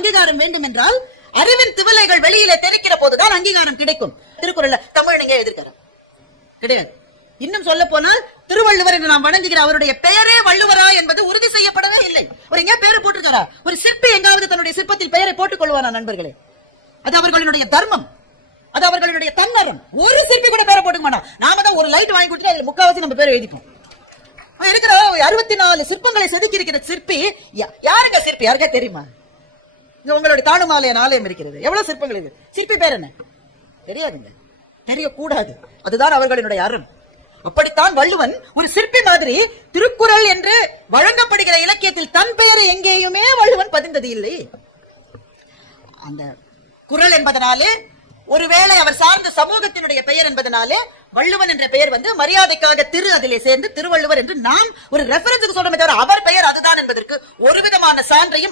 அங்கீகாரம் வேண்டும் என்றால் அறிவின் திவலைகள் வெளியிலே தெரிக்கிற போதுதான் அங்கீகாரம் கிடைக்கும். திருக்குறள்ல தமிழ் நீங்க எதிர்க்கிறார் கிடையாது. இன்னும் சொல்ல போனால் திருவள்ளுவர் என்று நாம் வணங்குகிற அவருடைய பெயரே வள்ளுவரா என்பது உறுதி செய்யப்படவே இல்லை. ஒரு எங்க பேரு போட்டிருக்காரா? ஒரு சிற்பி எங்காவது தன்னுடைய சிற்பத்தில் பெயரை போட்டுக் கொள்வானா? நண்பர்களே, அது அவர்களுடைய தர்மம், அது அவர்களுடைய தன்னரம். ஒரு சிற்பி கூட பேரை போட்டுக்க மாட்டான். நாம தான் ஒரு லைட் வாங்கி கொடுத்து அதுல முக்காவாசி நம்ம பேரை எழுதிப்போம். இருக்கிற 64 சிற்பங்களை செதுக்கி இருக்கிற சிற்பி யாருங்க? சிற்பி யாருக்கா தெரியுமா? இங்க உங்களுடைய தானுமாலயன் ஆலயம் இருக்கிறது, எவ்வளவு சிற்பங்கள் இது. சிற்பி பேர் என்ன தெரியாதுங்க, தெரியக்கூடாது. அதுதான் அவர்களுடைய அறம். அப்படித்தான் வள்ளுவன் ஒரு சிற்பி மாதிரி திருக்குறள் என்று வழங்கப்படுகிற இலக்கியத்தில் தன் பெயரை எங்கேயுமே வள்ளுவன் பதிந்தது இல்லை. அந்த குறள் என்பதனாலே, ஒருவேளை அவர் சார்ந்த சமூகத்தினுடைய பெயர் என்பதனாலே வள்ளுவன் என்ற பெயர் மரியாதைக்காக திரு அதிலே சேர்ந்து திருவள்ளுவர் என்று நாம் ஒரு ரெஃபரன்ஸுக்கு சொல்றோமே தவிர அவர் பெயர் அதுதான் என்பதற்கு ஒரு விதமான சான்றையும்